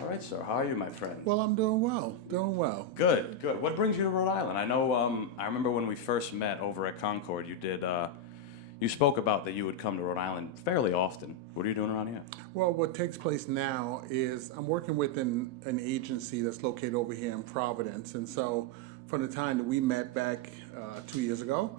All right, sir. How are you, my friend? Well, I'm doing well. Doing well. Good, good. What brings you to Rhode Island? I know. I remember when we first met over at Concord. You did. You spoke about that you would come to Rhode Island fairly often. What are you doing around here? Well, what takes place now is I'm working with an agency that's located over here in Providence, and so from the time that we met back 2 years ago,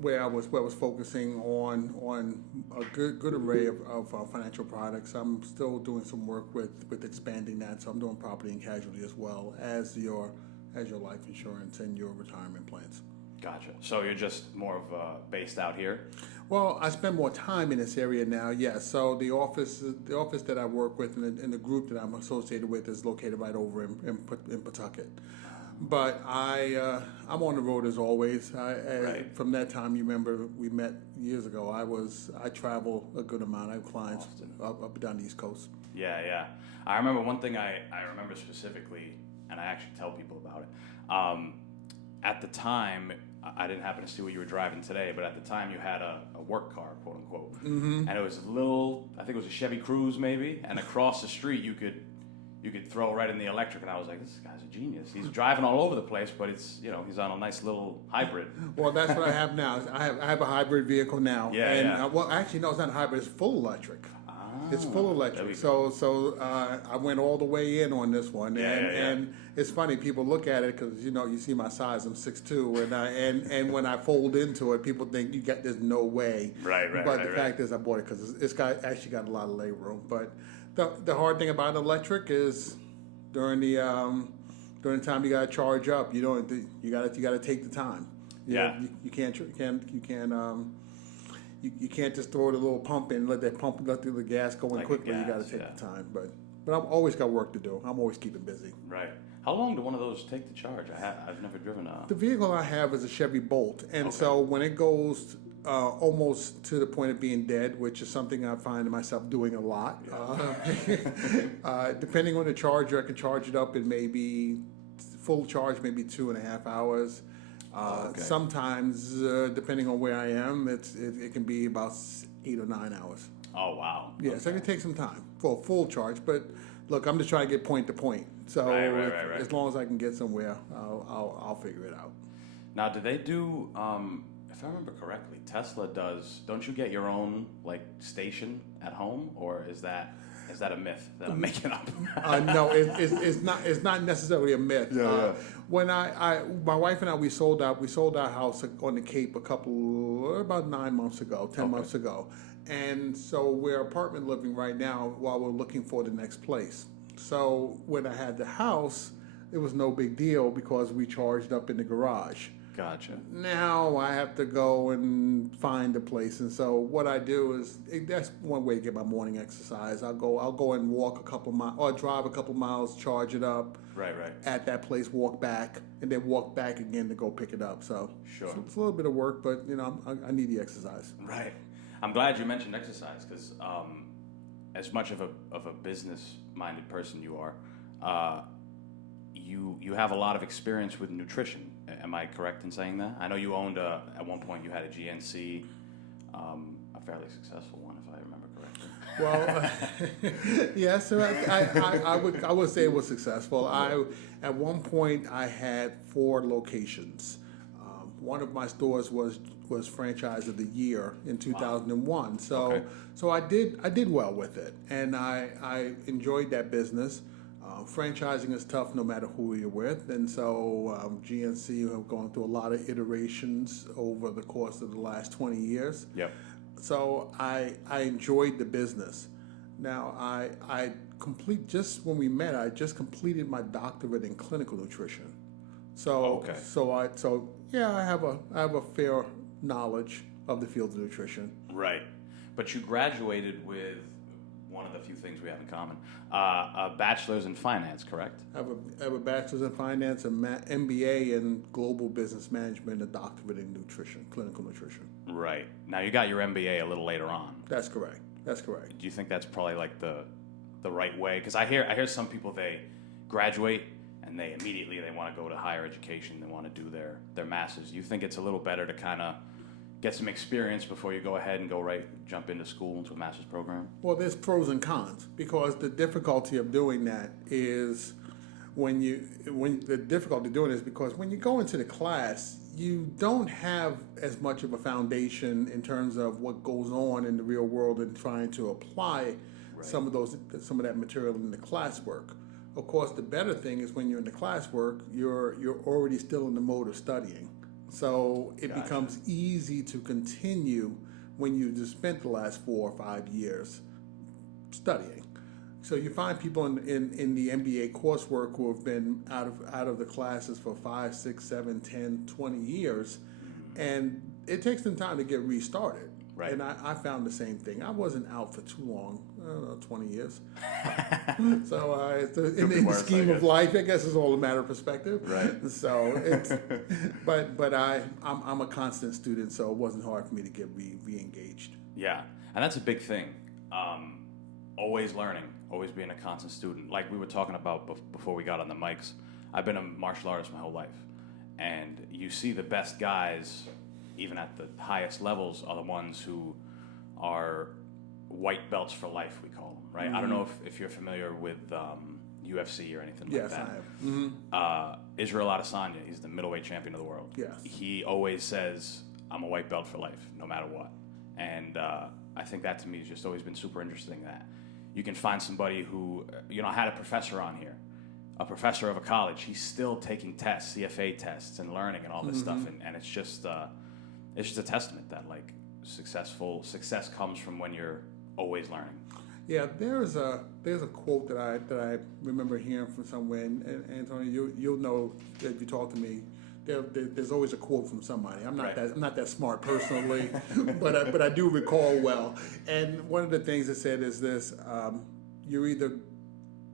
where I was focusing on a good array of financial products, I'm still doing some work with expanding that. So I'm doing property and casualty as well as your life insurance and your retirement plans. Gotcha. So you're just more of based out here? Well, I spend more time in this area now. Yes. So the office that I work with and the group that I'm associated with is located right over in Pawtucket. But I'm on the road as always. Right. From that time, you remember we met years ago. I travel a good amount. I have clients up and down the East Coast. Yeah, yeah. I remember one thing I remember specifically, and I actually tell people about it. At the time, I didn't happen to see what you were driving today, but at the time you had a work car, quote unquote. Mm-hmm. And it was a little, I think it was a Chevy Cruze maybe, and across the street you could throw right in the electric, and I was like, this guy's a genius. He's driving all over the place, but it's, he's on a nice little hybrid. Well, that's what I have now. I have a hybrid vehicle now. Yeah, and, yeah. Well, actually, no, it's not a hybrid. It's full electric. It's full electric. go. So I went all the way in on this one. Yeah, and it's funny, people look at it because, you see my size, I'm 6'2", and when I fold into it, people think there's no way. Right. But the fact is I bought it because it's actually got a lot of leg room. But the hard thing about electric is during the time you got to charge up, you got to take the time. You can't just throw the little pump in, let the gas go in Like quickly. gas, You got to take yeah. the time. But I've always got work to do. I'm always keeping busy. Right. How long do one of those take to charge? I've never driven a... The vehicle I have is a Chevy Bolt, and Okay. so when it goes almost to the point of being dead, which is something I find myself doing a lot, depending on the charger, I can charge it up in maybe full charge, maybe 2.5 hours. Okay. Sometimes, depending on where I am, it can be about 8 or 9 hours. Oh, wow. Yeah, so it can take some time for a full charge. But look, I'm just trying to get point to point. So Right. as long as I can get somewhere, I'll figure it out. Now, do they do, if I remember correctly, Tesla does, don't you get your own, station at home? Or is that a myth that I'm making up? No, it's not necessarily a myth. Yeah. When my wife and I, we sold our house on the Cape about 9 months ago, 10 months ago. And so we're apartment living right now while we're looking for the next place. So when I had the house, it was no big deal because we charged up in the garage. Gotcha. Now I have to go and find a place, and so what I do is that's one way to get my morning exercise. I'll go and walk a couple miles or drive a couple miles, charge it up. Right. At that place, walk back, and then walk back again to go pick it up. So Sure. it's a little bit of work, but I need the exercise. Right. I'm glad you mentioned exercise because as much of a business-minded person you are, you have a lot of experience with nutrition. Am I correct in saying that? I know you owned at one point you had a GNC, a fairly successful one, if I remember correctly. Well, yeah. So I would say it was successful. At one point I had 4 locations. One of my stores was franchise of the year in 2001. So Okay. so I did well with it, and I enjoyed that business. Franchising is tough no matter who you're with, and so GNC have gone through a lot of iterations over the course of the last 20 years. Yep. So I enjoyed the business. Now just when we met, I just completed my doctorate in clinical nutrition. So Okay. I have a fair knowledge of the field of nutrition. Right. But you graduated with one of the few things we have in common, a bachelor's in finance, correct? I have a bachelor's in finance, an MBA in global business management, and a doctorate in nutrition, clinical nutrition. Right. Now, you got your MBA a little later on. That's correct. Do you think that's probably the right way? Because I hear some people, they graduate and they immediately want to go to higher education, they want to do their masters. You think it's a little better to kind of get some experience before you go ahead and jump into school into a master's program? Well, there's pros and cons because the difficulty of doing that is when because when you go into the class, you don't have as much of a foundation in terms of what goes on in the real world and trying to apply some of that material in the classwork. Of course, the better thing is when you're in the classwork, you're already still in the mode of studying. So it becomes easy to continue when you just spent the last 4 or 5 years studying. So you find people in the MBA coursework who have been out of the classes for 5, 6, 7, 10, 20 years, and it takes them time to get restarted. Right. And I found the same thing. I wasn't out for too long, I don't know, 20 years. So in the scheme of life, I guess it's all a matter of perspective. Right. So it's, but I'm a constant student, so it wasn't hard for me to get re-engaged. Yeah, and that's a big thing. Always learning, always being a constant student. Like we were talking about before we got on the mics, I've been a martial artist my whole life. And you see the best guys, even at the highest levels, are the ones who are white belts for life, we call them, right? Mm-hmm. I don't know if you're familiar with UFC or anything like that. Yes, I am. Israel Adesanya, he's the middleweight champion of the world. Yes. He always says, I'm a white belt for life, no matter what. And I think that to me has just always been super interesting, that you can find somebody who, I had a professor on here, a professor of a college. He's still taking tests, CFA tests, and learning and all this stuff. And it's just a testament that like success comes from when you're always learning. Yeah, there's a quote that I remember hearing from somewhere, and Antonio, you'll know if you talk to me. There's always a quote from somebody. I'm not that smart personally, but I do recall well. And one of the things it said is this: you're either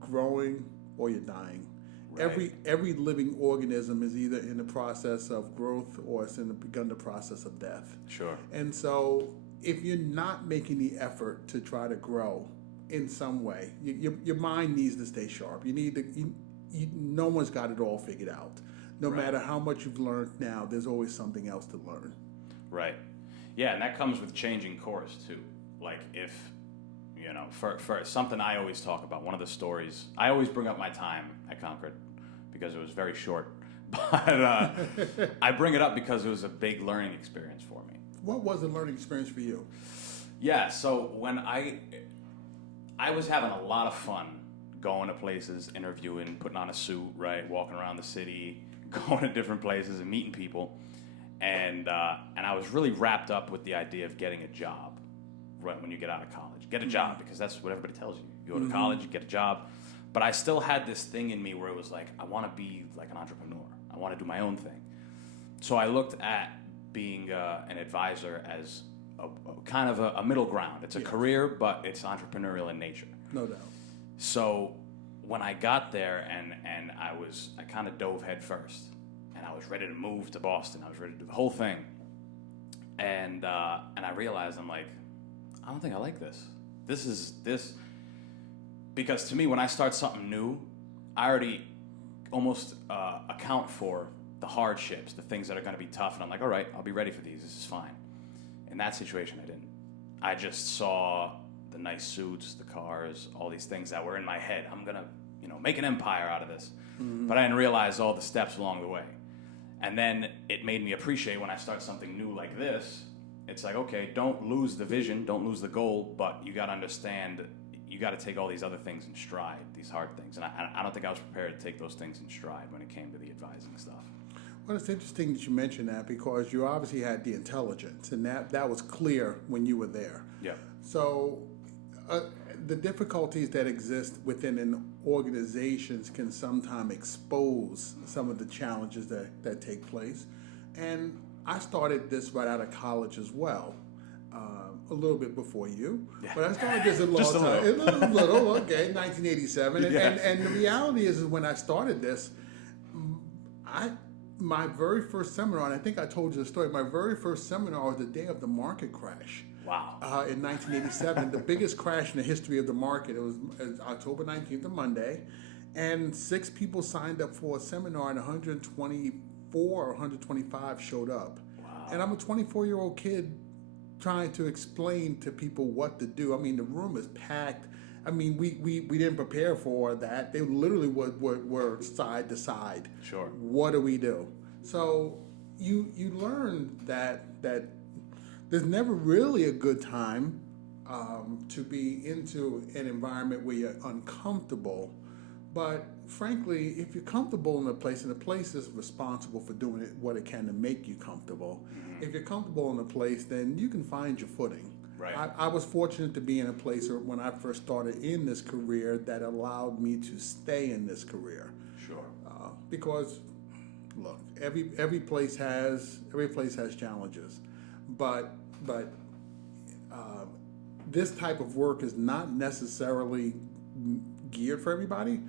growing or you're dying. Right. Every living organism is either in the process of growth or it's begun the process of death. Sure. And so if you're not making the effort to try to grow in some way, your mind needs to stay sharp. No one's got it all figured out. No matter how much you've learned now, there's always something else to learn. Right. Yeah, and that comes with changing course too. Like if, for something I always talk about, one of the stories, I always bring up my time at Concord because it was very short. But I bring it up because it was a big learning experience for me. What was a learning experience for you? Yeah, so when I was having a lot of fun going to places, interviewing, putting on a suit, right, walking around the city, going to different places and meeting people, and I was really wrapped up with the idea of getting a job right when you get out of college. Get a job, because that's what everybody tells you. You go to college, you get a job. But I still had this thing in me where it was like, I want to be like an entrepreneur. I want to do my own thing. So I looked at being an advisor as a kind of a middle ground. It's a career, but it's entrepreneurial in nature. No doubt. So when I got there and I kind of dove head first, and I was ready to move to Boston. I was ready to do the whole thing. And I realized, I'm like, I don't think I like this. This because to me, when I start something new, I already almost account for the hardships, the things that are going to be tough, and I'm like, all right, I'll be ready for these. This is fine. In that situation, I didn't. I just saw the nice suits, the cars, all these things that were in my head. I'm gonna, make an empire out of this. Mm-hmm. But I didn't realize all the steps along the way. And then it made me appreciate when I start something new like this. It's like, okay, don't lose the vision, don't lose the goal, but you got to understand, you got to take all these other things in stride, these hard things. And I don't think I was prepared to take those things in stride when it came to the advising stuff. Well, it's interesting that you mentioned that because you obviously had the intelligence, and that was clear when you were there. Yeah. So the difficulties that exist within an organizations can sometimes expose some of the challenges that take place. And I started this right out of college as well, a little bit before you. Yeah. But I started this a long time. A little, okay, 1987. Yeah. And the reality is when I started this, my very first seminar, and I think I told you the story, my very first seminar was the day of the market crash. Wow. In 1987, the biggest crash in the history of the market. It was October 19th, a Monday, and 6 people signed up for a seminar, and 124 104 or 125 showed up. Wow. And I'm a 24-year-old kid trying to explain to people what to do. I mean, the room is packed. I mean, we didn't prepare for that. They literally were side to side. Sure. What do we do? So you learn that there's never really a good time to be into an environment where you're uncomfortable. But frankly, if you're comfortable in a place, and the place is responsible for doing what it can to make you comfortable. Mm-hmm. If you're comfortable in a place, then you can find your footing. Right. I was fortunate to be in a place when I first started in this career that allowed me to stay in this career. Sure. Because, look, every place has challenges, but this type of work is not necessarily geared for everybody.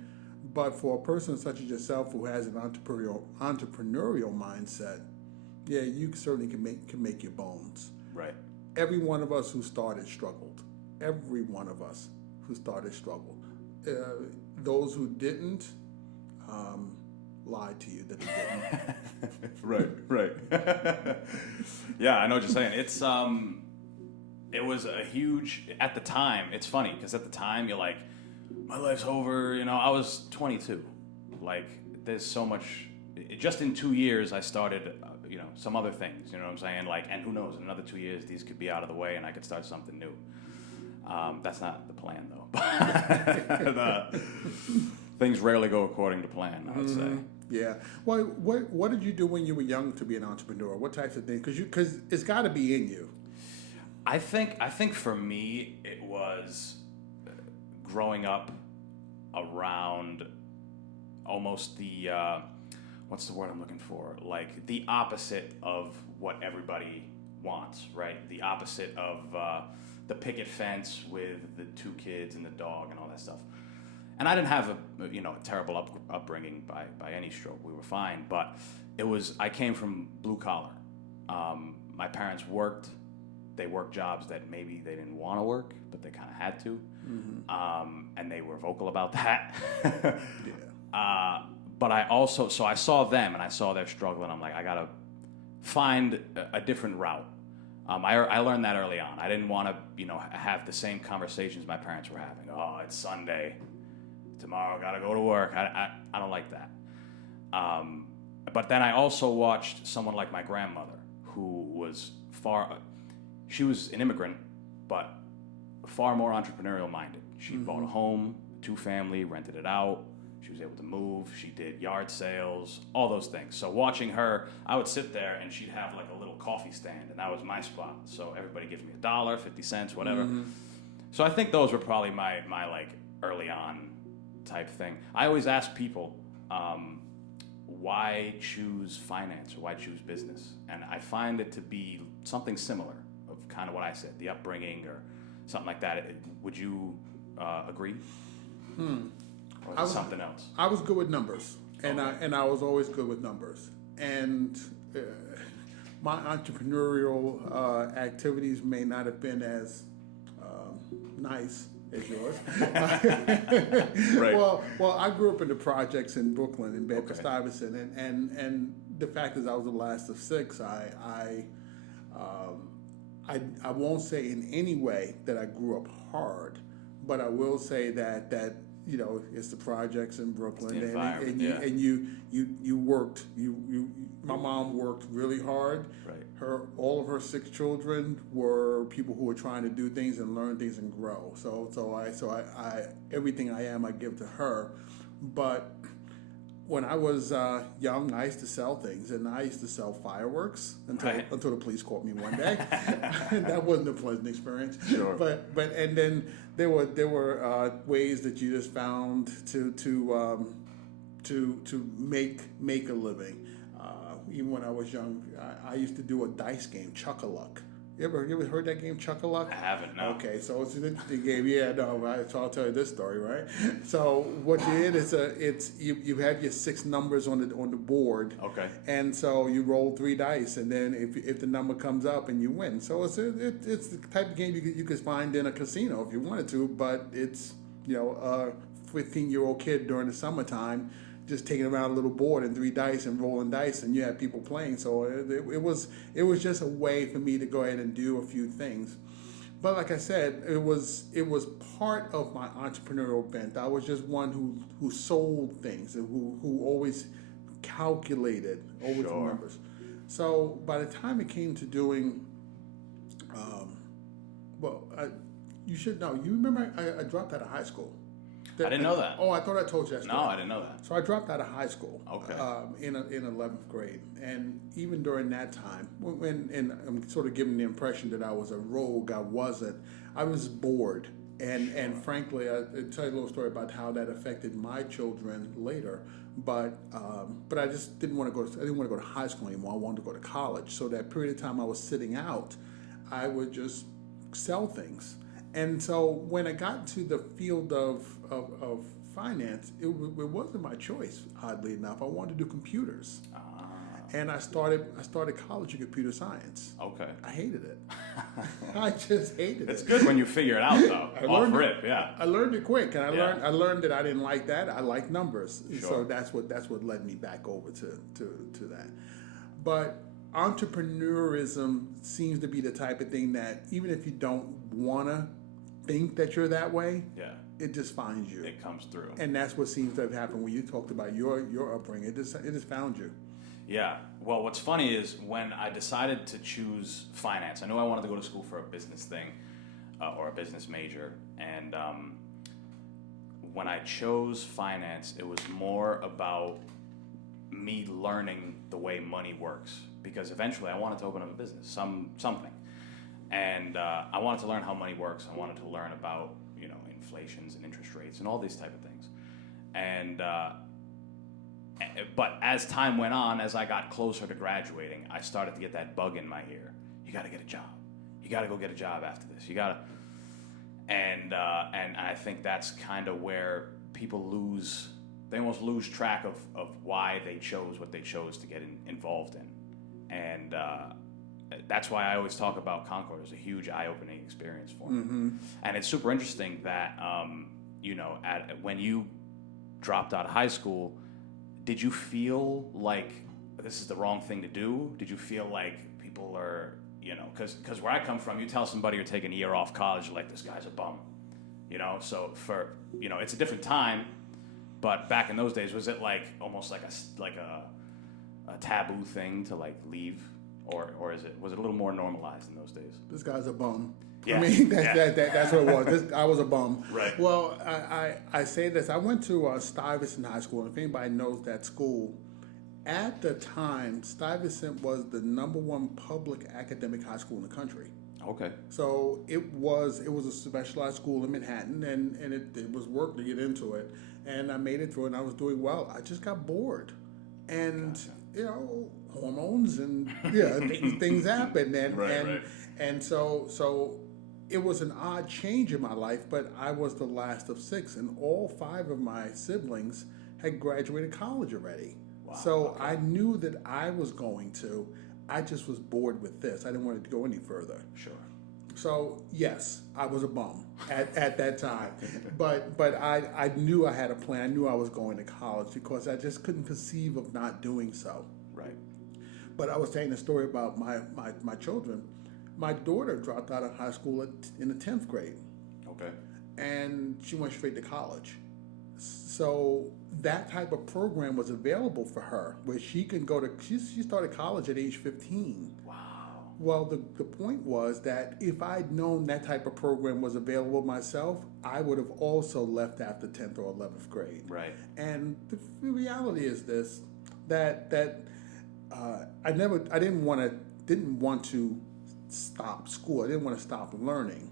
But for a person such as yourself who has an entrepreneurial mindset, yeah, you certainly can make your bones. Right. Every one of us who started struggled. Every one of us who started struggled. Those who didn't lied to you that they didn't. Right. Yeah, I know what you're saying. It's it was a huge at the time. It's funny because at the time you're like, my life's over. You know, I was 22. Like, there's so much. Just in 2 years, I started. Some other things, you know what I'm saying? Like, and who knows, in another 2 years, these could be out of the way and I could start something new. That's not the plan, though. Things rarely go according to plan, I would say. Yeah. Well, what did you do when you were young to be an entrepreneur? What types of things? Because it's got to be in you. I think for me, it was growing up around almost the... what's the word I'm looking for? Like the opposite of what everybody wants, right? The opposite of the picket fence with the 2 kids and the dog and all that stuff. And I didn't have a terrible upbringing by any stroke. We were fine, but I came from blue collar. My parents worked. They worked jobs that maybe they didn't want to work, but they kind of had to. Mm-hmm. And they were vocal about that. Yeah. But I saw them and I saw their struggle, and I'm like, I gotta find a different route. I learned that early on. I didn't want to, have the same conversations my parents were having. Oh, it's Sunday, tomorrow gotta go to work. I don't like that. But then I also watched someone like my grandmother, who was she was an immigrant, but far more entrepreneurial minded. She bought a home, 2-family, rented it out. She was able to move. She did yard sales, all those things. So watching her, I would sit there and she'd have like a little coffee stand, and that was my spot. So everybody gives me $1, 50 cents, whatever. Mm-hmm. So I think those were probably my like early on type thing. I always ask people, why choose finance or why choose business? And I find it to be something similar of kind of what I said, the upbringing or something like that. Would you agree? Or was it something else? I was good with numbers, and I was always good with numbers. And my entrepreneurial activities may not have been as nice as yours. Right. Well, I grew up in the projects in Brooklyn, in Bedford-Stuyvesant, and the fact is I was the last of 6. I won't say in any way that I grew up hard, but I will say that it's the projects in Brooklyn, and you worked. My mom worked really hard. Right. All of her 6 children were people who were trying to do things and learn things and grow. So I everything I am I give to her. But when I was young, I used to sell things, and I used to sell fireworks until the police caught me one day. That wasn't a pleasant experience. Sure. But and then there were ways that you just found to make a living. Even when I was young, I used to do a dice game, Chuck-a-Luck. You ever heard that game, Chuck-a-Luck? I haven't, no. Okay, so it's the game. Yeah, no. So I'll tell you this story, right? So what you did is you have your 6 numbers on the board. Okay. And so you roll 3 dice, and then if the number comes up, and you win. So it's the type of game you could find in a casino if you wanted to, but it's a 15-year-old kid during the summertime just taking around a little board and 3 dice and rolling dice, and you had people playing. So it was just a way for me to go ahead and do a few things. But like I said, it was part of my entrepreneurial bent. I was just one who sold things and who always calculated over the numbers. So by the time it came to doing, you should know. You remember I dropped out of high school. I didn't know that. Oh, I thought I told you that story. No, I didn't know that. So I dropped out of high school. Okay. In 11th grade, and even during that time, and I'm sort of giving the impression that I was a rogue. I wasn't. I was bored, and frankly, I'll tell you a little story about how that affected my children later. But I just didn't want to go. I didn't want to go to high school anymore. I wanted to go to college. So that period of time I was sitting out, I would just sell things. And so when I got to the field of finance, it wasn't my choice. Oddly enough, I wanted to do computers, and I started college in computer science. Okay. I hated it. I just hated it. It's good when you figure it out, though. Off rip, yeah. I learned it quick, and I learned that I didn't like that. I like numbers, Sure. so that's what led me back over to that. But entrepreneurism seems to be the type of thing that even if you don't wanna think that you're that way, it just finds you. It comes through. And that's what seems to have happened when you talked about your upbringing. It just found you. Yeah. Well, what's funny is when I decided to choose finance, I knew I wanted to go to school for a business thing or a business major. And when I chose finance, it was more about me learning the way money works. Because eventually I wanted to open up a business, something. And I wanted to learn how money works. I wanted to learn about, inflations and interest rates and all these type of things. And but as time went on, as I got closer to graduating, I started to get that bug in my ear. You got to get a job. You got to go get a job after this. You got to, and I think that's kind of where people they almost lose track of why they chose what they chose to get involved in, and that's why I always talk about Concord as a huge eye-opening experience for me. Mm-hmm. And it's super interesting that when you dropped out of high school, did you feel like this is the wrong thing to do? Did you feel like people are, because where I come from, you tell somebody you're taking a year off college, you're like, this guy's a bum, So for it's a different time, but back in those days, was it like almost like a taboo thing to like leave, or was it a little more normalized in those days? This guy's a bum. Yeah. I mean, that's what it was. I was a bum. Right. Well, I say this. I went to Stuyvesant High School, and if anybody knows that school, at the time, Stuyvesant was the #1 public academic high school in the country. Okay. So it was a specialized school in Manhattan, and it was work to get into it. And I made it through, and I was doing well. I just got bored, and hormones and things happen, and so it was an odd change in my life. But I was the last of 6, and all 5 of my siblings had graduated college already. Wow. So Okay. I knew that I was going to. I just was bored with this. I didn't want it to go any further. Sure. So yes, I was a bum at that time, but I knew I had a plan. I knew I was going to college because I just couldn't conceive of not doing so. Right. But I was telling a story about my children. My daughter dropped out of high school in the 10th grade. Okay. And she went straight to college. So that type of program was available for her, where she can go to. She started college at age 15. Wow. Well, the point was that if I'd known that type of program was available myself, I would have also left after 10th or 11th grade. Right. And the reality is this: that I didn't want to stop school. I didn't want to stop learning.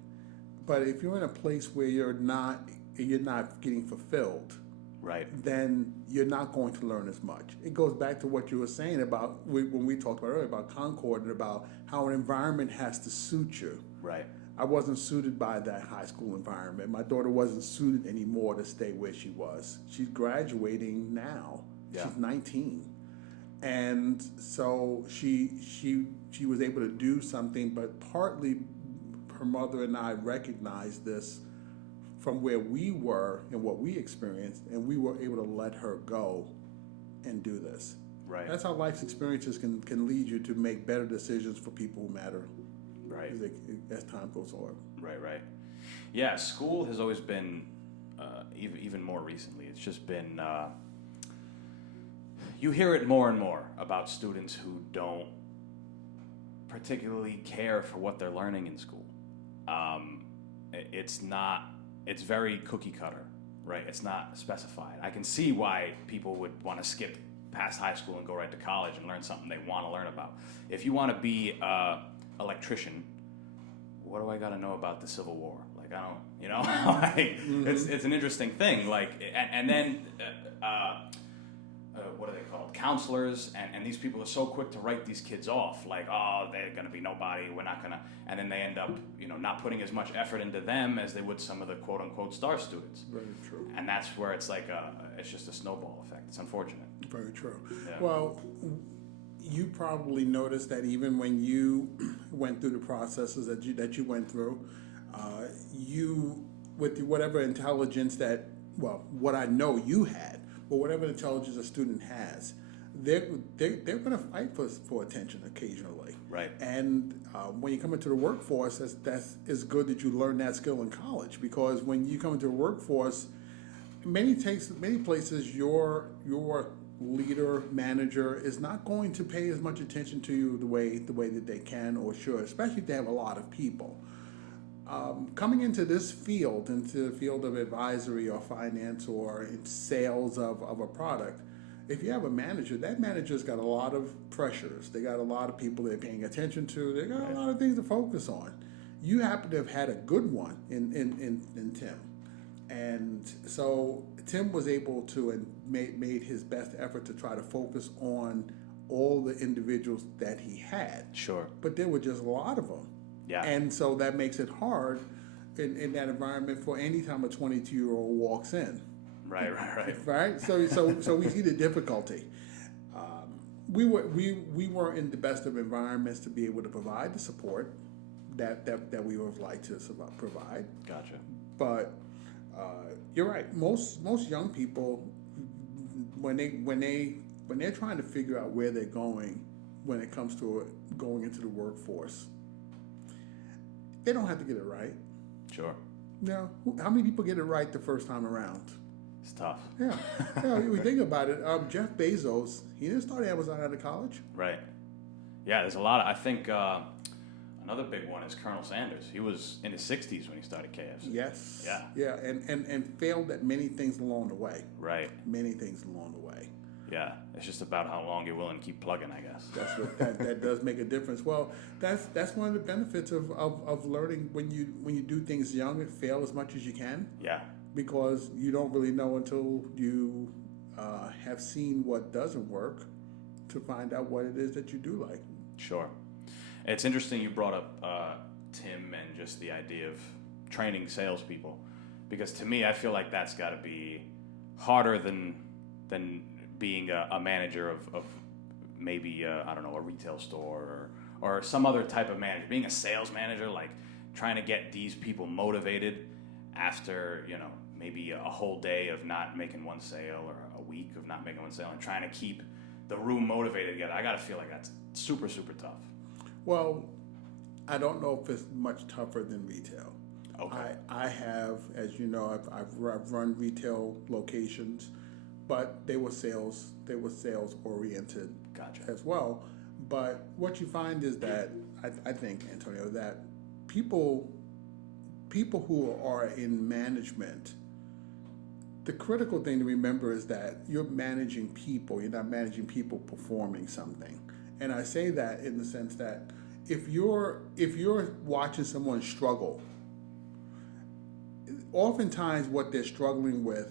But if you're in a place where you're not getting fulfilled, right, then you're not going to learn as much. It goes back to what you were saying about when we talked about earlier about Concord and about how an environment has to suit you. Right. I wasn't suited by that high school environment. My daughter wasn't suited anymore to stay where she was. She's graduating now. Yeah. She's 19. And so she was able to do something, but partly her mother and I recognized this from where we were and what we experienced, and we were able to let her go and do this. Right. That's how life's experiences can lead you to make better decisions for people who matter. Right. As time goes on. Right. Yeah, school has always been, even more recently, it's just been, you hear it more and more about students who don't particularly care for what they're learning in school. It's very cookie cutter, right? It's not specified. I can see why people would want to skip past high school and go right to college and learn something they want to learn about. If you want to be an electrician, what do I got to know about the Civil War? Like, I don't, like, it's an interesting thing. Like, and then, what are they called? Counselors, and these people are so quick to write these kids off. Like, oh, they're going to be nobody. We're not going to, and then they end up, not putting as much effort into them as they would some of the quote unquote star students. Very true. And that's where it's like, it's just a snowball effect. It's unfortunate. Very true. Yeah. Well, you probably noticed that even when you went through the processes that you went through, you, with whatever intelligence what I know you had, but whatever intelligence a student has, they're going to fight for attention occasionally. Right. And when you come into the workforce, it's good that you learn that skill in college, because when you come into the workforce, many places your leader, manager is not going to pay as much attention to you the way that they can or should, especially if they have a lot of people. Coming into this field, into the field of advisory or finance or in sales of a product, if you have a manager, that manager's got a lot of pressures. They got a lot of people they're paying attention to. They got a lot of things to focus on. You happen to have had a good one in Tim. And so Tim was able to and made his best effort to try to focus on all the individuals that he had. Sure. But there were just a lot of them. Yeah. And so that makes it hard in that environment for any time a 22-year-old walks in. Right. Right? So we see the difficulty. We weren't in the best of environments to be able to provide the support that we would have liked to provide. Gotcha. But you're right. Most young people, when they're trying to figure out where they're going when it comes to going into the workforce, they don't have to get it right. Sure. Now, how many people get it right the first time around? It's tough. Yeah. We think about it. Jeff Bezos, he didn't start Amazon out of college. Right. Yeah, there's a lot. I think another big one is Colonel Sanders. He was in his 60s when he started KFC. Yes. Yeah. Yeah, and failed at many things along the way. Right. Many things along the way. Yeah, it's just about how long you're willing to keep plugging, I guess. That's what that does make a difference. Well, that's one of the benefits of learning when you do things young and fail as much as you can. Yeah. Because you don't really know until you have seen what doesn't work to find out what it is that you do like. Sure. It's interesting you brought up Tim and just the idea of training salespeople, because to me, I feel like that's got to be harder than being a manager of maybe I don't know, a retail store or some other type of manager. Being a sales manager, like trying to get these people motivated after maybe a whole day of not making one sale or a week of not making one sale, and trying to keep the room motivated together. I gotta feel like that's super, super tough. Well, I don't know if it's much tougher than retail. Okay. I have, as you know, I've run retail locations, but they were sales oriented. Gotcha. As well. But what you find is that I think, Antonio, that people who are in management, the critical thing to remember is that you're managing people. You're not managing people performing something. And I say that in the sense that if you're watching someone struggle, oftentimes what they're struggling with,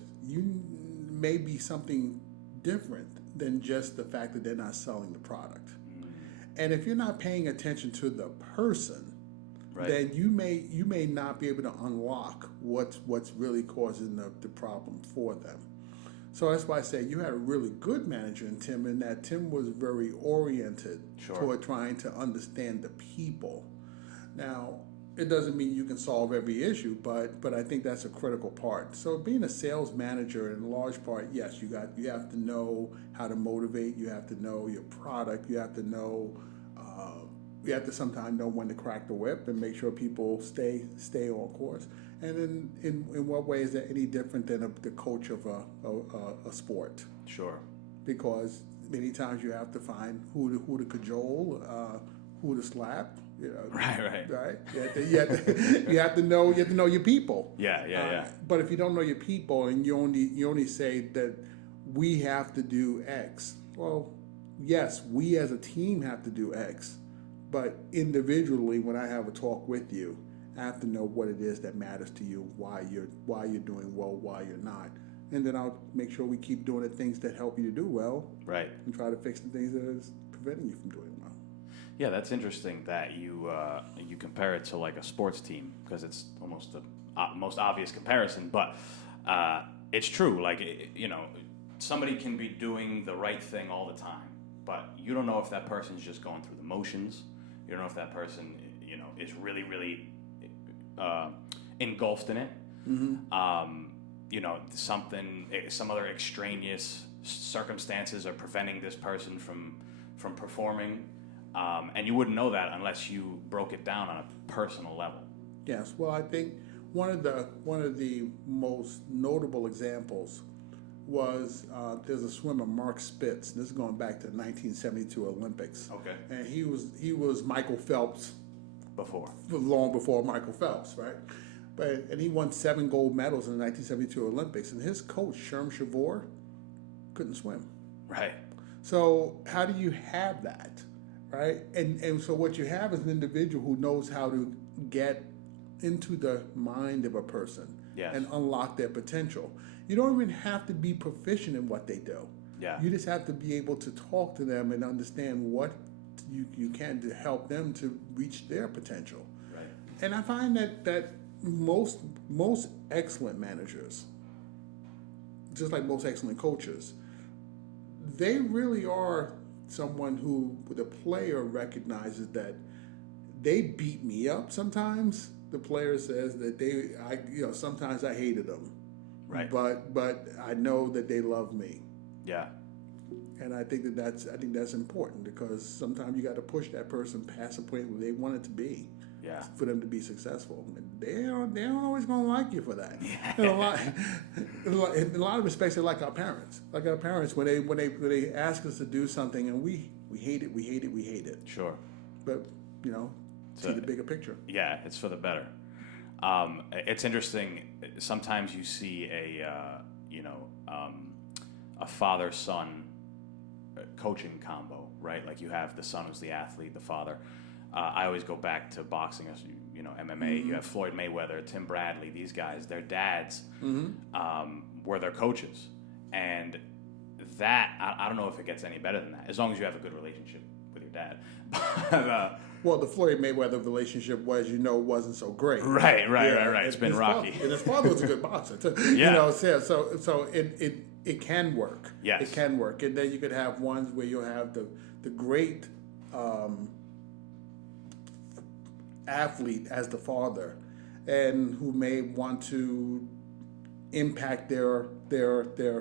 may be something different than just the fact that they're not selling the product. And if you're not paying attention to the person, right, then you may not be able to unlock what's really causing the problem for them. So that's why I say you had a really good manager in Tim, in that Tim was very oriented toward trying to understand the people. Now, it doesn't mean you can solve every issue, but I think that's a critical part. So being a sales manager, in large part, yes, you have to know how to motivate. You have to know your product. You have to know. You have to sometimes know when to crack the whip and make sure people stay on course. And in what way is that any different than the coach of a sport? Sure. Because many times you have to find who to cajole, who to slap. You know, right. You have to know your people. Yeah. But if you don't know your people and you only say that we have to do X, well, yes, we as a team have to do X, but individually, when I have a talk with you, I have to know what it is that matters to you, why you're doing well, why you're not, and then I'll make sure we keep doing the things that help you to do well, right, and try to fix the things that is preventing you from doing well. Yeah, that's interesting that you compare it to like a sports team, because it's almost the most obvious comparison, but it's true. Like, somebody can be doing the right thing all the time, but you don't know if that person's just going through the motions. You don't know if that person, is really, really engulfed in it. Mm-hmm. Some other extraneous circumstances are preventing this person from performing. And you wouldn't know that unless you broke it down on a personal level. Yes. Well, I think one of the most notable examples was there's a swimmer, Mark Spitz. This is going back to the 1972 Olympics. Okay. And he was Michael Phelps long before Michael Phelps, right? And he won 7 gold medals in the 1972 Olympics. And his coach, Sherm Shavor, couldn't swim. Right. So how do you have that? Right, and so what you have is an individual who knows how to get into the mind of a person, yes, and unlock their potential. You don't even have to be proficient in what they do. Yeah. You just have to be able to talk to them and understand what you can to help them to reach their potential. Right. And I find that most excellent managers, just like most excellent coaches, they really are someone who the player recognizes that they beat me up sometimes. The player says that sometimes I hated them, right? But I know that they love me. Yeah. And I think that's important, because sometimes you got to push that person past the point where they want it to be. Yeah. For them to be successful, and they aren't always going to like you for that. In a lot of respects, they're like our parents. Like our parents, when they ask us to do something and we hate it. Sure. But see the bigger picture. Yeah, it's for the better. It's interesting. Sometimes you see a father-son coaching combo, right? Like you have the son who's the athlete, the father. I always go back to boxing, as MMA. Mm-hmm. You have Floyd Mayweather, Tim Bradley. These guys, their dads were their coaches, and that I don't know if it gets any better than that. As long as you have a good relationship with your dad. Well, the Floyd Mayweather relationship wasn't so great. Right. It's been rocky. And his father was a good boxer too. Yeah. So it can work. Yes. It can work, and then you could have ones where you'll have the great athlete as the father, and who may want to impact their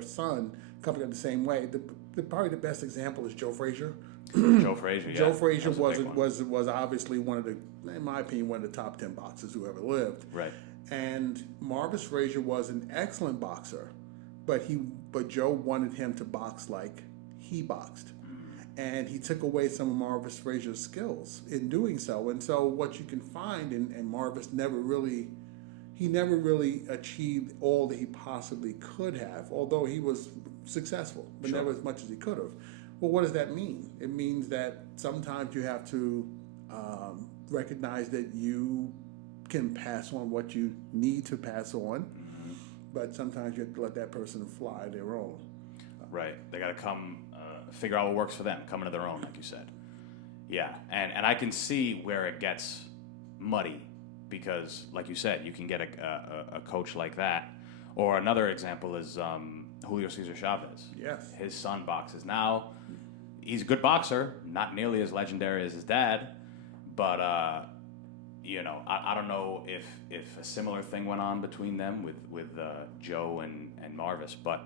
son coming up the same way. Probably the best example is Joe Frazier. Joe Frazier, yeah. Joe Frazier was obviously one of the, in my opinion, one of the top 10 boxers who ever lived. Right. And Marvis Frazier was an excellent boxer, but Joe wanted him to box like he boxed. And he took away some of Marvis Frazier's skills in doing so. And so what you can find, and Marvis never really achieved all that he possibly could have, although he was successful, but Sure. never as much as he could have. Well, what does that mean? It means that sometimes you have to recognize that you can pass on what you need to pass on, but sometimes you have to let that person fly their own. Right. They got to come figure out what works for them, come into their own, like you said. Yeah, and I can see where it gets muddy, because, like you said, you can get a coach like that. Or another example is Julio Cesar Chavez. Yes. His son boxes now. He's a good boxer, not nearly as legendary as his dad, but I don't know if a similar thing went on between them with Joe and Marvis, but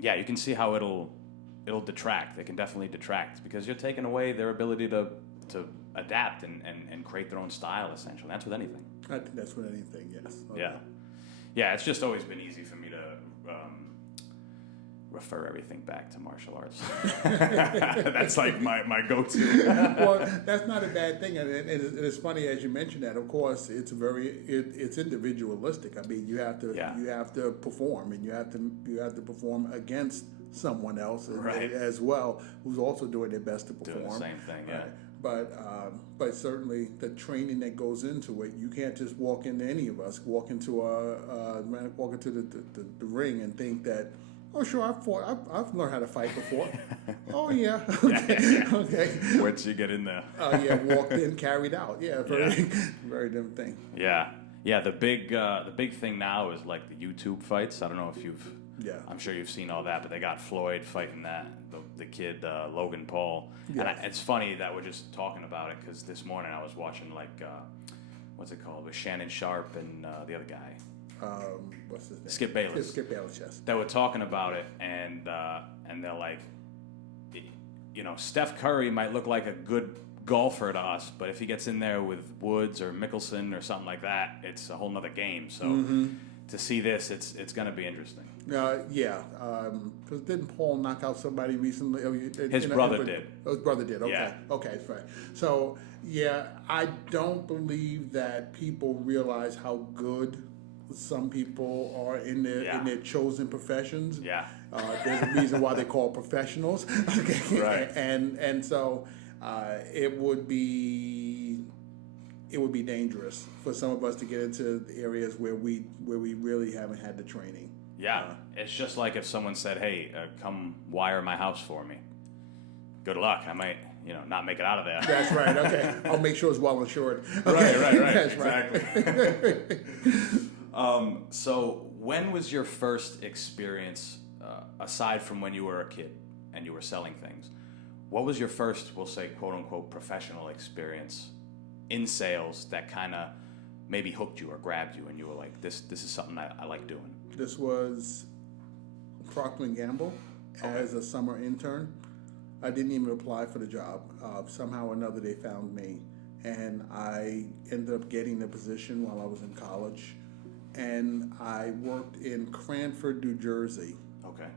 yeah, you can see how it'll detract. It can definitely detract because you're taking away their ability to adapt and create their own style. Essentially, that's with anything. I think that's with anything. Yes. Okay. Yeah. It's just always been easy for me to refer everything back to martial arts. That's like my go-to. Well, that's not a bad thing, and it's funny as you mentioned that. Of course, it's it's individualistic. I mean, you have to perform, and you have to perform against someone else as well, who's also doing their best to perform. Doing the same thing, yeah. Right? But certainly the training that goes into it, you can't just walk into any of us walk into the ring and think that, oh sure, I've learned how to fight before. Oh yeah, okay, okay. Once you get in there, walked in, carried out. Yeah, very different thing. Yeah. The big thing now is like the YouTube fights. I don't know if you've. Yeah. I'm sure you've seen all that, but they got Floyd fighting the kid Logan Paul. Yes. And it's funny that we're just talking about it because this morning I was watching what's it called, with Shannon Sharp and the other guy. What's his name? Skip Bayless. Skip Bayless, yes. They were talking about it, and they're like, Steph Curry might look like a good golfer to us, but if he gets in there with Woods or Mickelson or something like that, it's a whole nother game. So to see this, it's going to be interesting. Because didn't Paul knock out somebody recently? His brother did. Oh, his brother did. Okay, yeah. Okay, that's right. So I don't believe that people realize how good some people are in their chosen professions. Yeah. There's a reason why they're called professionals. Okay. Right. And so it would be dangerous for some of us to get into areas where we really haven't had the training. Yeah, it's just like if someone said, "Hey, come wire my house for me." Good luck. I might, not make it out of there. That's right. Okay, I'll make sure it's well insured. Okay. Right. That's exactly. So, when was your first experience, aside from when you were a kid and you were selling things? What was your first, we'll say, quote unquote, professional experience in sales that kind of maybe hooked you or grabbed you, and you were like, "This is something I like doing"? This was Procter & Gamble as a summer intern. I didn't even apply for the job. Somehow or another, they found me, and I ended up getting the position while I was in college. And I worked in Cranford, New Jersey. Okay.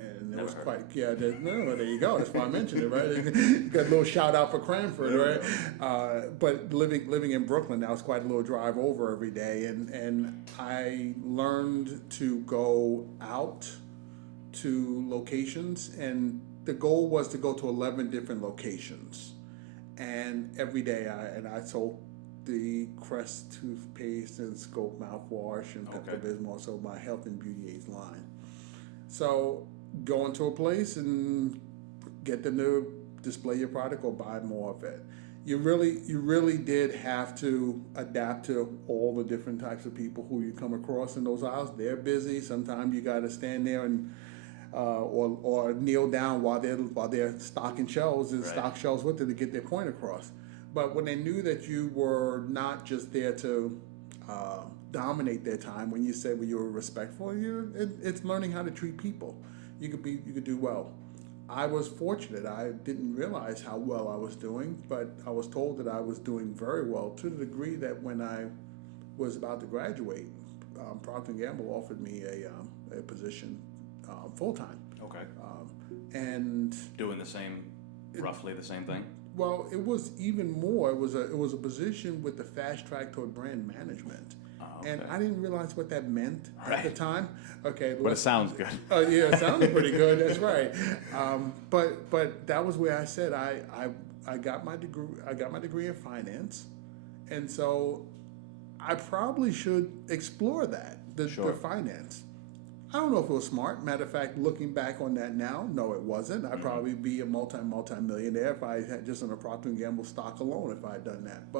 And it was there you go. That's why I mentioned it, right? Got a little shout out for Cranford, right? But living in Brooklyn, that was quite a little drive over every day, and I learned to go out to locations, and the goal was to go to 11 different locations, and every day I sold the Crest toothpaste and Scope mouthwash and Pepto-Bismol, so my health and beauty aids line. So go into a place and get them to display your product or buy more of it. You really did have to adapt to all the different types of people who you come across in those aisles. They're busy. Sometimes you got to stand there and or kneel down while they're stocking shelves and stock shelves with it to get their point across. But when they knew that you were not just there to dominate their time, when you said you were respectful, it's learning how to treat people. You could do well. I was fortunate. I didn't realize how well I was doing, but I was told that I was doing very well, to the degree that when I was about to graduate, Procter & Gamble offered me a position full time. Okay. And doing roughly the same thing. Well, it was even more. It was a position with the fast track toward brand management. Okay. And I didn't realize what that meant at the time. Okay, but it sounds good. Yeah, it sounded pretty good. That's right. But that was where I said I got my degree. I got my degree in finance, and so I probably should explore that the finance. I don't know if it was smart. Matter of fact, looking back on that now, no, it wasn't. I'd probably be a multi-millionaire if I had just on a Procter & Gamble stock alone if I had done that.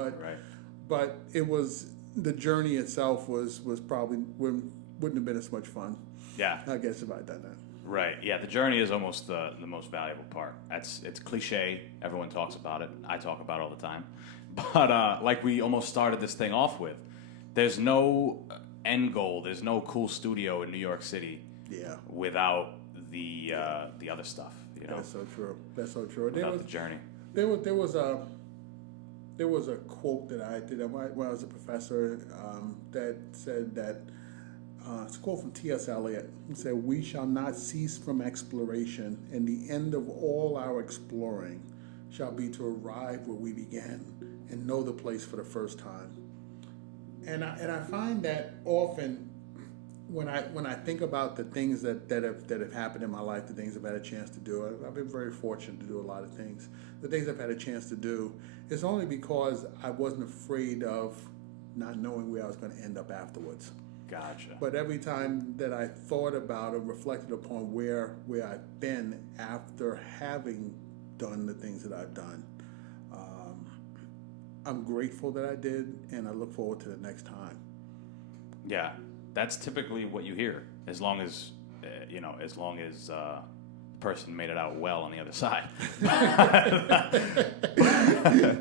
But it was, the journey itself was probably wouldn't have been as much fun. Yeah. I guess if I'd done that. Right. Yeah. The journey is almost the most valuable part. It's cliche. Everyone talks about it. I talk about it all the time. But like we almost started this thing off with, there's no end goal. There's no cool studio in New York City. Yeah. Without the other stuff. You know. That's so true. That's so true. Without the journey. There was a quote that I did when I was a professor that said that. It's a quote from T.S. Eliot. He said, "We shall not cease from exploration, and the end of all our exploring shall be to arrive where we began and know the place for the first time." And I find that often when I think about the things that have happened in my life, the things I've had a chance to do. I've been very fortunate to do a lot of things. The things I've had a chance to do, it's only because I wasn't afraid of not knowing where I was going to end up afterwards. Gotcha. But every time that I thought about or reflected upon where I've been after having done the things that I've done, I'm grateful that I did, and I look forward to the next time. Yeah, that's typically what you hear. As long as the person made it out well on the other side.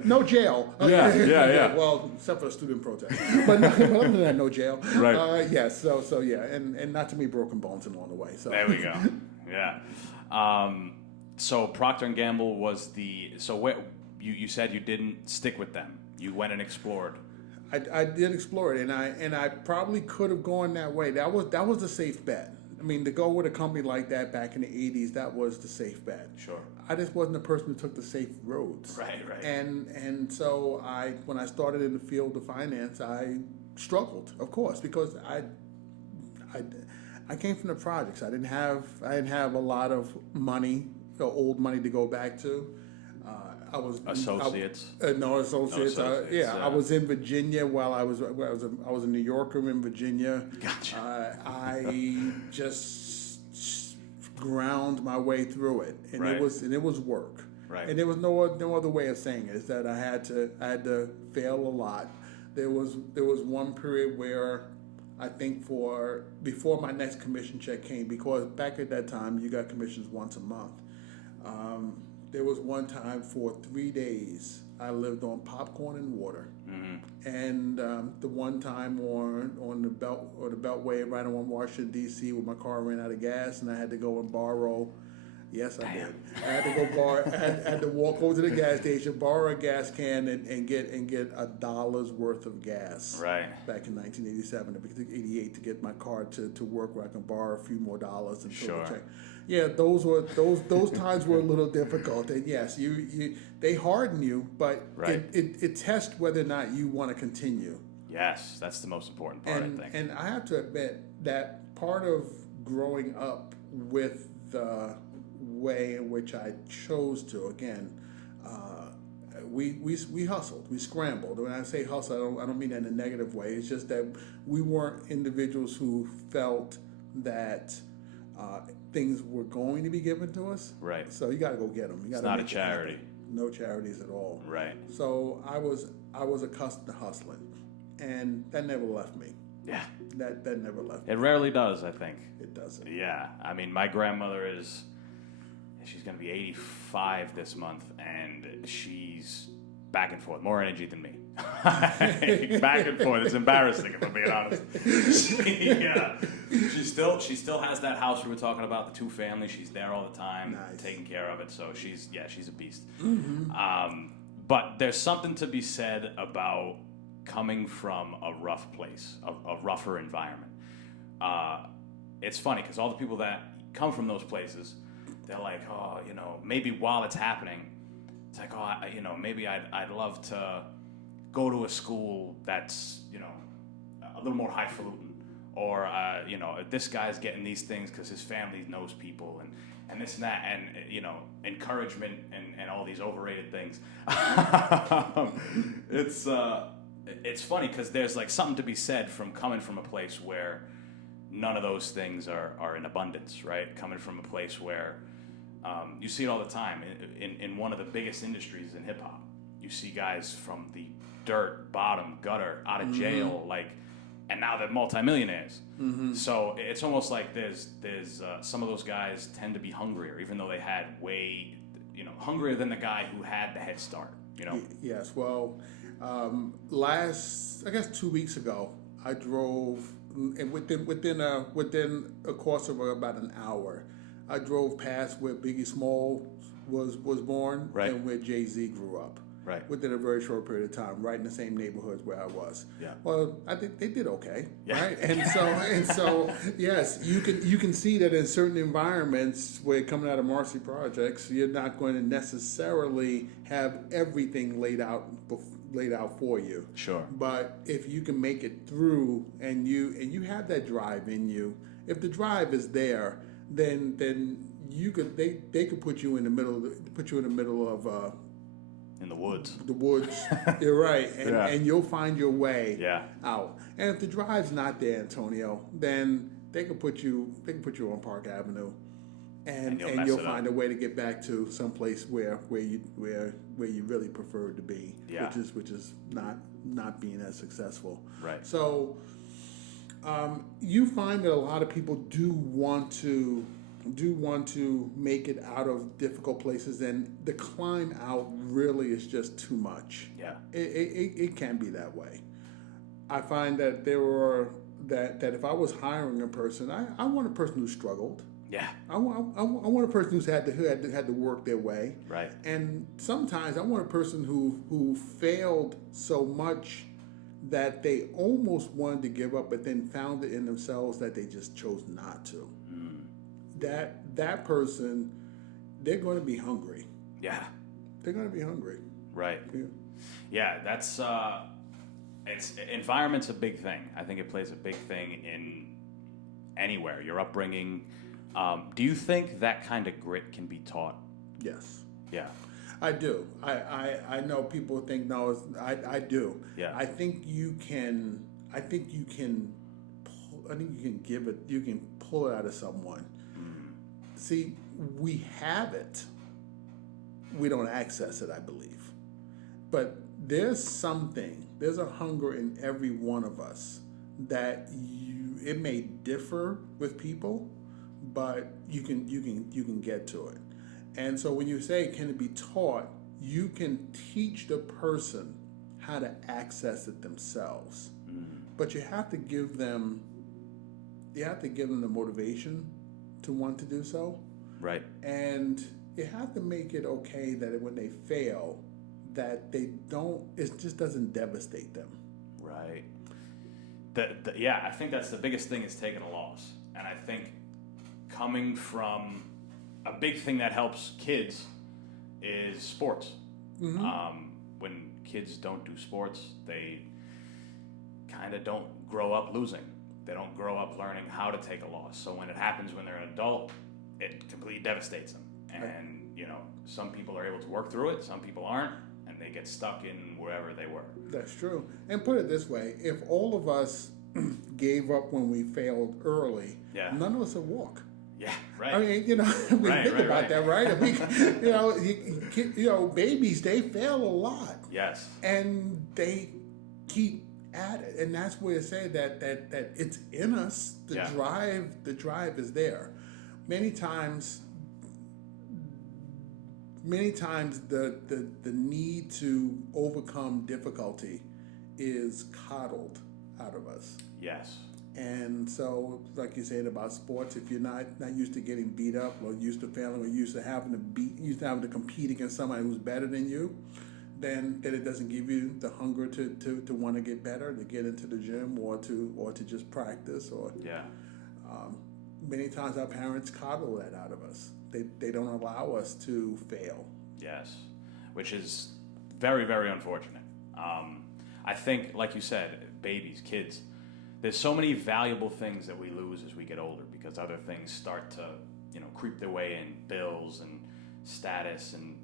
No jail. Yeah. Well, except for a student protest. But other than that, no jail. Right. Yes. So yeah, and not too many broken bones along the way. So there we go. Yeah. So Procter and Gamble was what you said you didn't stick with them. You went and explored. I did explore it, and I probably could have gone that way. That was the safe bet. I mean, to go with a company like that back in the 80s, that was the safe bet. Sure. I just wasn't the person who took the safe roads. Right. And so when I started in the field of finance, I struggled, of course, because I came from the projects. I didn't have a lot of money, old money to go back to. I was associates. No associates. I was in Virginia while I was a New Yorker in Virginia. Gotcha. I just ground my way through it, and right. it was work. Right. And there was no other way of saying it. Is that I had to fail a lot. There was one period where I think before my next commission check came, because back at that time you got commissions once a month. There was one time for 3 days I lived on popcorn and water, and the one time on the Beltway right on Washington D.C. where my car ran out of gas and I had to go and borrow. Yes, I did. I had to go borrow. I had to walk over to the gas station, borrow a gas can, and get $1 worth of gas. Right. Back in 1987, 88 to get my car to work where I can borrow a few more dollars and sure. check. Yeah, those times were a little difficult. And yes, they harden you, but right. it tests whether or not you want to continue. Yes, that's the most important part, I think. And I have to admit that part of growing up with the way in which I chose to, again, we hustled, we scrambled. When I say hustle, I don't mean that in a negative way. It's just that we weren't individuals who felt that things were going to be given to us. Right. So you got to go get them. It's not a charity. No charities at all. Right. So I was accustomed to hustling, and that never left me. Yeah. That never left me. It rarely does, I think. It doesn't. Yeah. I mean, my grandmother she's going to be 85 this month, and she's back and forth, more energy than me. Back and forth. It's embarrassing, if I'm being honest. She still has that house we were talking about, the 2-family. She's there all the time, taking care of it. So she's a beast. Mm-hmm. But there's something to be said about coming from a rough place, a rougher environment. It's funny because all the people that come from those places, they're like, oh, maybe while it's happening, it's like, oh, maybe I'd love to go to a school that's, a little more highfalutin, or this guy's getting these things because his family knows people and this and that, and encouragement and all these overrated things. It's funny because there's like something to be said from coming from a place where none of those things are in abundance, right? Coming from a place where you see it all the time in one of the biggest industries in hip hop. You see guys from the dirt, bottom, gutter, out of jail, like and now they're multimillionaires. So it's almost like there's some of those guys tend to be hungrier, even though they had way, hungrier than the guy who had the head start. Yes. Well, I guess 2 weeks ago, I drove, and within a course of about an hour, I drove past where Biggie Small was born, Right. and where Jay-Z grew up. Right. Within a very short period of time, right in the same neighborhoods where I was. Yeah. Well, I think they did okay. Yeah. Right. And so yes, you can see that in certain environments where coming out of Marcy Projects, you're not going to necessarily have everything laid out for you. Sure. But if you can make it through, and you have that drive in you, if the drive is there, then they could put you in the middle of in the woods. The woods. You're right, and you'll find your way Yeah. out. And if the drive's not there, Antonio, then they could put you on Park Avenue, and you'll find a way to get back to some place where you really prefer to be, Yeah. which is not being as successful. Right. So you find that a lot of people do want to make it out of difficult places, and the climb out really is just too much. Yeah. It can be that way. I find that that if I was hiring a person, I want a person who struggled. Yeah. I want a person who's had to work their way. Right. And sometimes I want a person who failed so much that they almost wanted to give up, but then found it in themselves that they just chose not to. That person, they're going to be hungry. Yeah. They're going to be hungry. Right. Yeah. Yeah, that's environment's a big thing. I think it plays a big thing in anywhere, your upbringing. Do you think that kind of grit can be taught? Yes. Yeah. I do. I know people think no. I do. Yeah. I think you can. I think you can give it. You can pull it out of someone. See, we have it. We don't access it, I believe. But there's a hunger in every one of us that it may differ with people, but you can get to it. And so when you say, can it be taught, you can teach the person how to access it themselves. But you have to give them the motivation to want to do so. Right. And you have to make it okay that when they fail, that it just doesn't devastate them. Right. I think that's the biggest thing is taking a loss. And I think coming from a big thing that helps kids is sports. When kids don't do sports, they kind of don't grow up losing. They don't grow up learning how to take a loss. So when it happens when they're an adult, it completely devastates them. And, some people are able to work through it, some people aren't, and they get stuck in wherever they were. That's true. And put it this way, if all of us gave up when we failed early, none of us would walk. Yeah, right. I mean, think about that, right? I mean, babies, they fail a lot. Yes. And they keep at it. And that's where it said that it's in us. The drive is there. Many times the need to overcome difficulty is coddled out of us. Yes. And so, like you said about sports, if you're not used to getting beat up, or used to failing, or used to having to compete against somebody who's better than you, then it doesn't give you the hunger to want to get better, to get into the gym, or to just practice. Many times our parents coddle that out of us. They don't allow us to fail. Yes, which is very, very unfortunate. I think, like you said, babies, kids, there's so many valuable things that we lose as we get older because other things start to, creep their way in, bills and status and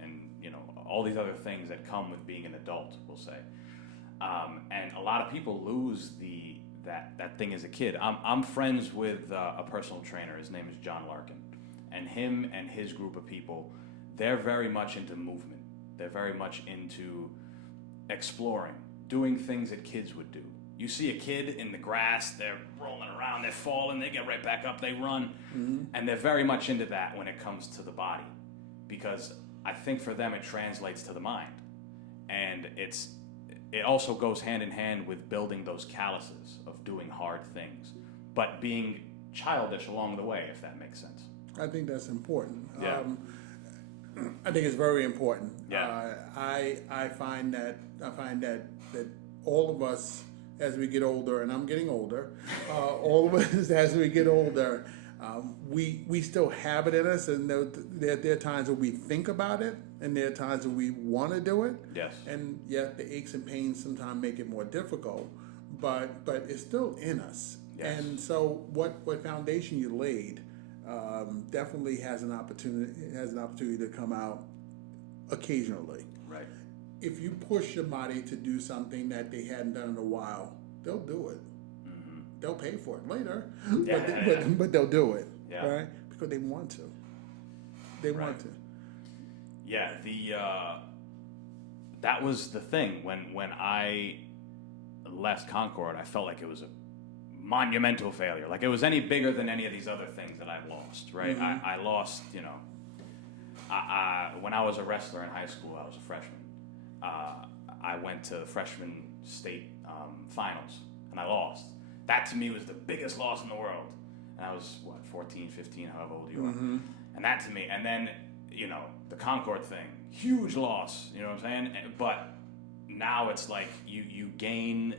all these other things that come with being an adult, we'll say. And a lot of people lose that thing as a kid. I'm friends with a personal trainer. His name is John Larkin. And him and his group of people, they're very much into movement. They're very much into exploring, doing things that kids would do. You see a kid in the grass, they're rolling around, they're falling, they get right back up, they run. And they're very much into that when it comes to the body. Because I think for them it translates to the mind. And it also goes hand in hand with building those calluses of doing hard things, but being childish along the way, if that makes sense. I think that's important. Yeah. I think it's very important. Yeah. I find that all of us, as we get older, and I'm getting older, all of us as we get older, we still have it in us, and there are times when we think about it, and there are times when we want to do it. Yes. And yet the aches and pains sometimes make it more difficult, but it's still in us. Yes. And so what foundation you laid definitely has an opportunity to come out occasionally. Right. If you push somebody to do something that they hadn't done in a while, they'll do it. They'll pay for it later, but they'll do it, right? Because they want to. They want to. Yeah, that was the thing. When I left Concord, I felt like it was a monumental failure. Like it was any bigger than any of these other things that I lost, right? I lost, when I was a wrestler in high school, I was a freshman. I went to freshman state finals, and I lost. That to me was the biggest loss in the world. And I was, 14, 15, however old you are. And that to me, and then, the Concord thing, huge loss, you know what I'm saying? But now it's like you gain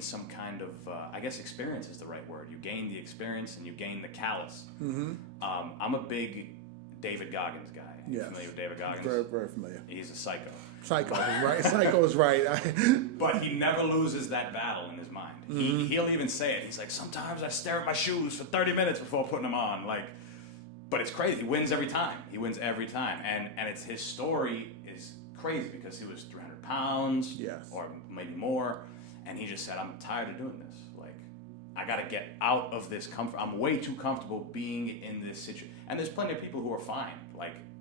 some kind of, I guess experience is the right word. You gain the experience and you gain the callus. I'm a big David Goggins guy. Yes. Familiar with David Goggins? Very, very familiar. He's a psycho. Psycho is right. Psycho is right. But he never loses that battle in his mind. He'll even say it. He's like, sometimes I stare at my shoes for 30 minutes before putting them on. But it's crazy. He wins every time. And it's his story is crazy because he was 300 pounds or maybe more. And he just said, I'm tired of doing this. I got to get out of this comfort. I'm way too comfortable being in this situation. And there's plenty of people who are fine.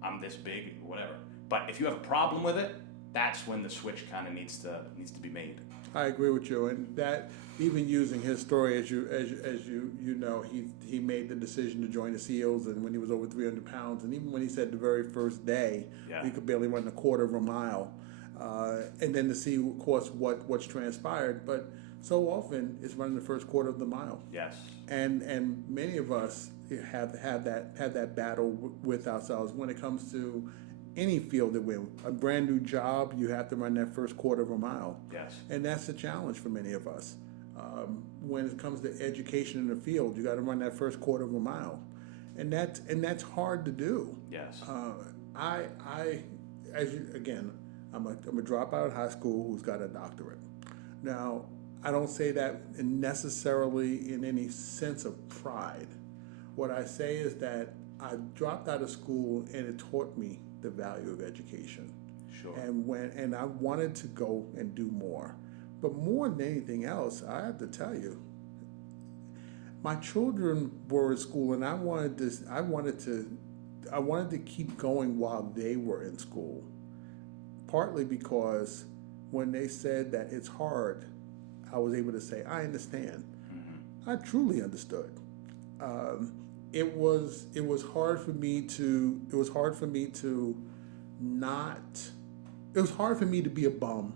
I'm this big, whatever. But if you have a problem with it, that's when the switch kind of needs to be made. I agree with you, and that even using his story, as you know, he made the decision to join the SEALs, and when he was over 300 pounds, and even when he said the very first day he could barely run a quarter of a mile, and then to see, of course, what's transpired, but so often it's running the first quarter of the mile. Yes. And many of us have that battle with ourselves when it comes to any field that we're in. A brand new job, you have to run that first quarter of a mile. Yes. And that's a challenge for many of us. When it comes to education in the field, you got to run that first quarter of a mile, and that's hard to do. Yes. I'm a dropout of high school who's got a doctorate. Now, I don't say that necessarily in any sense of pride. What I say is that I dropped out of school and it taught me the value of education. Sure. And I wanted to go and do more. But more than anything else, I have to tell you, my children were in school, and I wanted to keep going while they were in school. Partly because when they said that it's hard, I was able to say, I understand. I truly understood. It was hard for me to be a bum.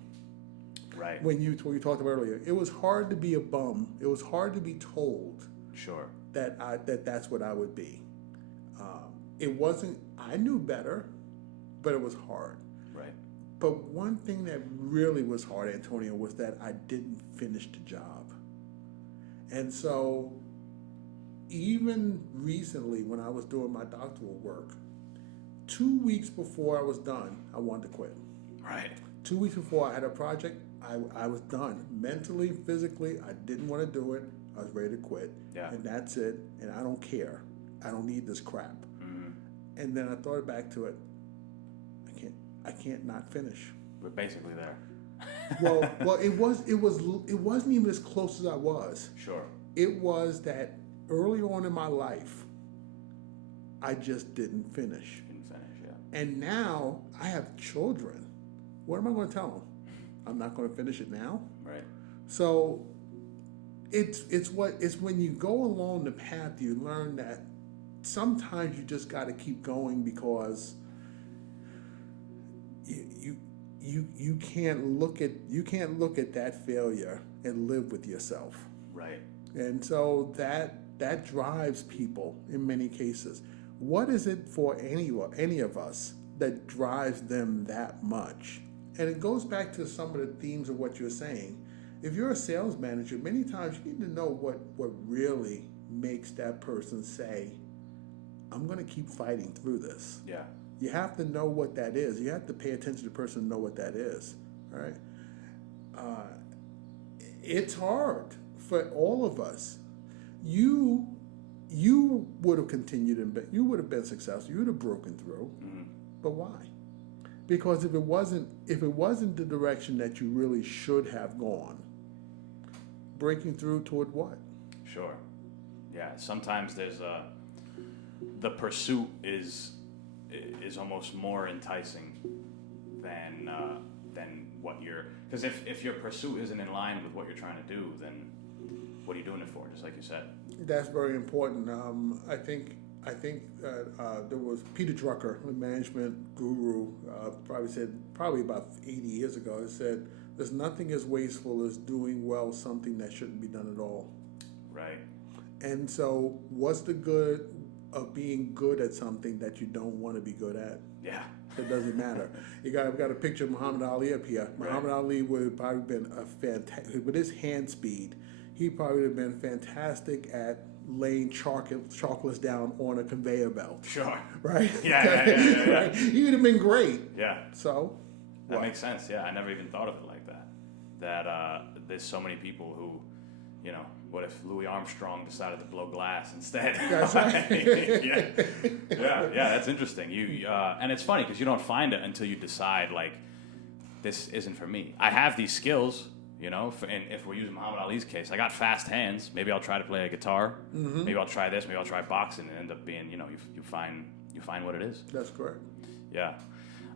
Right. When you talked about earlier, it was hard to be a bum. It was hard to be told Sure. that's what I would be. It wasn't. I knew better, but it was hard. Right. But one thing that really was hard, Antonio, was that I didn't finish the job. And so, even recently, when I was doing my doctoral work, 2 weeks before I was done, I wanted to quit. Right. 2 weeks before I had a project, I was done. Mentally, physically, I didn't want to do it. I was ready to quit. Yeah. And that's it. And I don't care. I don't need this crap. And then I thought back to it. I can't not finish. We're basically there. Well, it wasn't even as close as I was. Sure. It was that early on in my life, I just didn't finish. And now I have children. What am I going to tell them? I'm not going to finish it now? Right. So it's when you go along the path, you learn that sometimes you just got to keep going because you can't look at that failure and live with yourself. Right. And so that drives people in many cases. What is it for any of us that drives them that much? And it goes back to some of the themes of what you're saying. If you're a sales manager, many times you need to know what really makes that person say, I'm going to keep fighting through this. Yeah. You have to know what that is. You have to pay attention to the person and know what that is. All right? It's hard for all of us. You would have continued and you would have been successful. You would have broken through. Mm-hmm. But why? Because if it wasn't the direction that you really should have gone, breaking through toward what? Sure. Yeah. Sometimes there's the pursuit is almost more enticing than what you're, because if your pursuit isn't in line with what you're trying to do, then what are you doing it for? Just like you said. That's very important. I think there was Peter Drucker, the management guru, probably about 80 years ago. He said, "There's nothing as wasteful as doing well something that shouldn't be done at all." Right. And so, what's the good of being good at something that you don't want to be good at? Yeah. It doesn't matter. We've got a picture of Muhammad Ali up here. Right. Muhammad Ali would have probably been with his hand speed, he probably would have been fantastic at laying chocolates down on a conveyor belt. Sure. Right? Yeah. Right? He would have been great. Yeah. So, that makes sense. Yeah, I never even thought of it like that. That there's so many people who, what if Louis Armstrong decided to blow glass instead? That's right. yeah, that's interesting. And it's funny because you don't find it until you decide, like, this isn't for me. I have these skills, and if we're using Muhammad Ali's case, I got fast hands. Maybe I'll try to play a guitar. Mm-hmm. Maybe I'll try this. Maybe I'll try boxing, and end up being, you find what it is. That's correct. Yeah.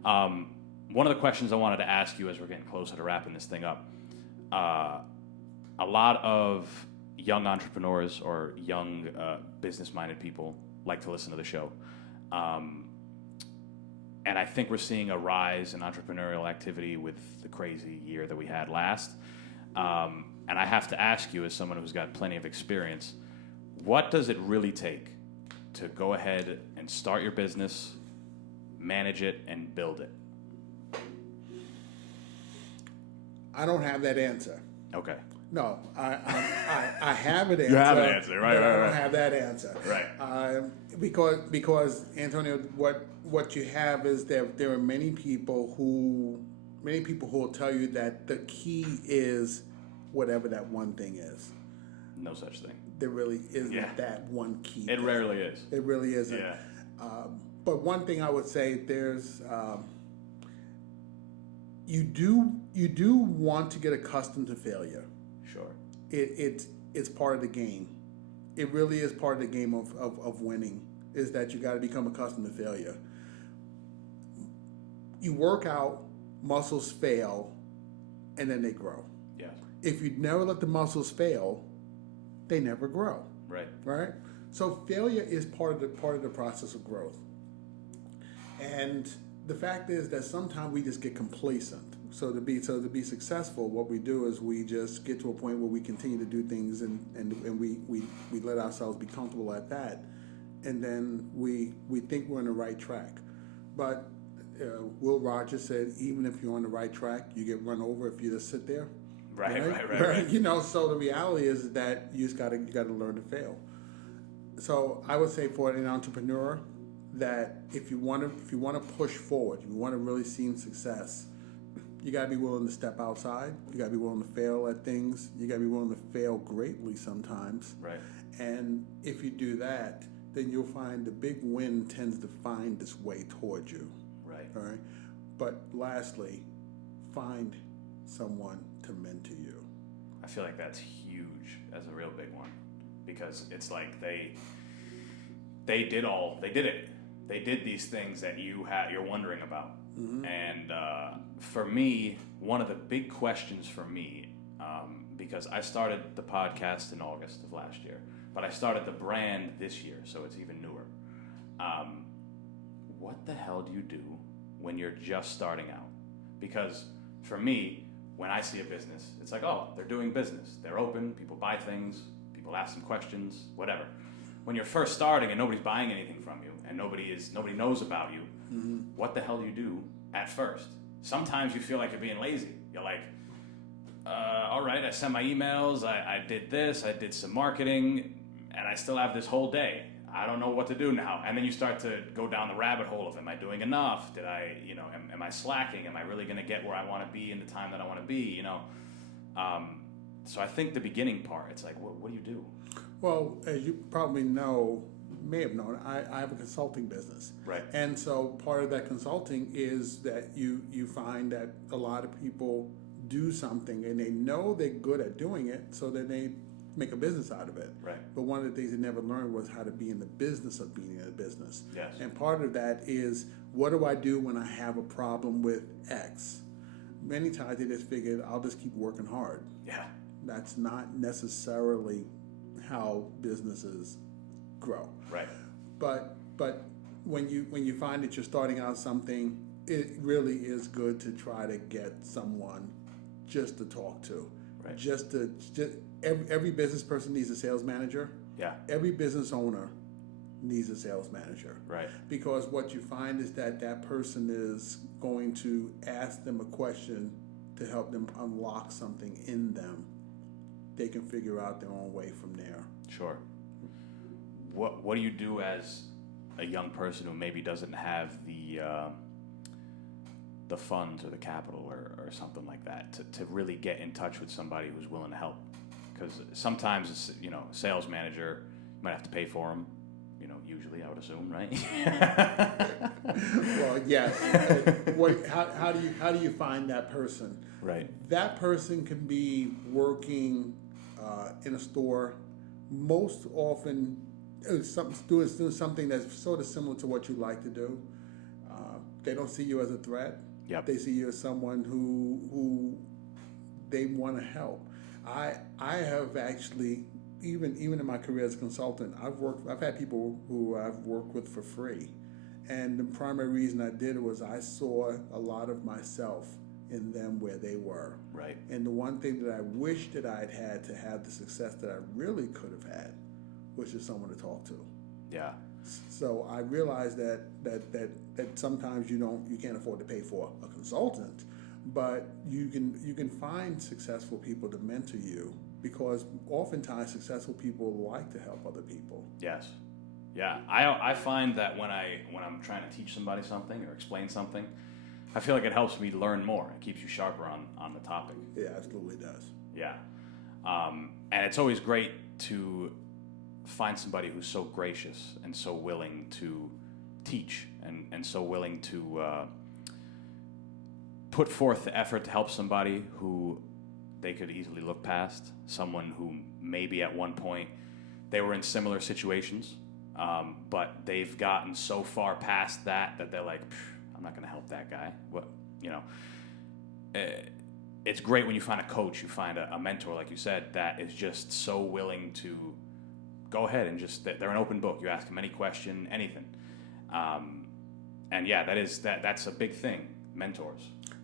One of the questions I wanted to ask you as we're getting closer to wrapping this thing up, a lot of young entrepreneurs or young business-minded people like to listen to the show. And I think we're seeing a rise in entrepreneurial activity with the crazy year that we had last. And I have to ask you, as someone who's got plenty of experience, what does it really take to go ahead and start your business, manage it, and build it? I don't have that answer. Okay. No, I have an answer. You have an answer, right? I don't have that answer. Right. Because Antonio, what you have is there are many people who will tell you that the key is whatever that one thing is. No such thing. There really isn't that one key. It rarely is. It really isn't. Yeah. But one thing I would say, there's you do want to get accustomed to failure. Sure. It's part of the game. It really is part of the game of winning, is that you got to become accustomed to failure. You work out, muscles fail, and then they grow. Yeah. If you never let the muscles fail, they never grow. Right. Right? So failure is part of the process of growth. And the fact is that sometimes we just get complacent. So to be successful, what we do is we just get to a point where we continue to do things and we let ourselves be comfortable at that, and then we think we're on the right track. But Will Rogers said, even if you're on the right track, you get run over if you just sit there. Right. So the reality is that you got to learn to fail. So I would say for an entrepreneur that if you want to push forward, if you want to really see success, you got to be willing to step outside. You got to be willing to fail at things. You got to be willing to fail greatly sometimes. Right. And if you do that, then you'll find the big win tends to find its way towards you. Right. All right. But lastly, find someone to mentor you. I feel like that's huge as a real big one, because it's like they did it. They did these things that you're wondering about. Mm-hmm. And for me, one of the big questions for me because I started the podcast in August of last year, but I started the brand this year, so it's even newer. What the hell do you do when you're just starting out? Because for me, when I see a business, it's like, oh, they're doing business. They're open, people buy things, people ask them questions, whatever. When you're first starting and nobody's buying anything from you and nobody knows about you, what the hell do you do at first? Sometimes you feel like you're being lazy. You're like, all right, I sent my emails, I did this, I did some marketing, and I still have this whole day. I don't know what to do now. And then you start to go down the rabbit hole of, am I doing enough? Did I, am I slacking? Am I really going to get where I want to be in the time that I want to be, So I think the beginning part, it's like, what do you do? Well, as you probably may have known, I have a consulting business. Right. And so part of that consulting is that you find that a lot of people do something and they know they're good at doing it, so that they make a business out of it. Right. But one of the things they never learned was how to be in the business of being in a business. Yes. And part of that is, what do I do when I have a problem with X? Many times they just figured, I'll just keep working hard. Yeah. That's not necessarily how businesses grow. Right. But when you find that you're starting out something, it really is good to try to get someone just to talk to. Right. Every business person needs a sales manager. Yeah. Every business owner needs a sales manager. Right. Because what you find is that person is going to ask them a question to help them unlock something in them. They can figure out their own way from there. Sure. What do you do as a young person who maybe doesn't have the funds or the capital or something like that to really get in touch with somebody who's willing to help? Because sometimes, sales manager, you might have to pay for them, usually, I would assume, right? Well, yes. How do you find that person? Right. That person can be working in a store, most often doing something that's sort of similar to what you like to do. They don't see you as a threat. Yep. They see you as someone who they want to help. I have actually, even in my career as a consultant, I've had people who I've worked with for free, and the primary reason I did it was I saw a lot of myself in them where they were. Right. And the one thing that I wish that I'd had to have the success that I really could have had was just someone to talk to. Yeah. So I realized that sometimes you can't afford to pay for a consultant, but you can find successful people to mentor you, because oftentimes successful people like to help other people. Yes. Yeah. I find that when I'm trying to teach somebody something or explain something, I feel like it helps me learn more. It keeps you sharper on the topic. Yeah, absolutely does. Yeah. And it's always great to find somebody who's so gracious and so willing to teach and so willing to put forth the effort to help somebody who they could easily look past, someone who maybe at one point they were in similar situations, but they've gotten so far past that they're like, I'm not going to help that guy. It's great when you find a coach, you find a mentor, like you said, that is just so willing to go ahead and they're an open book. You ask them any question, anything. And yeah, that's a big thing, mentors.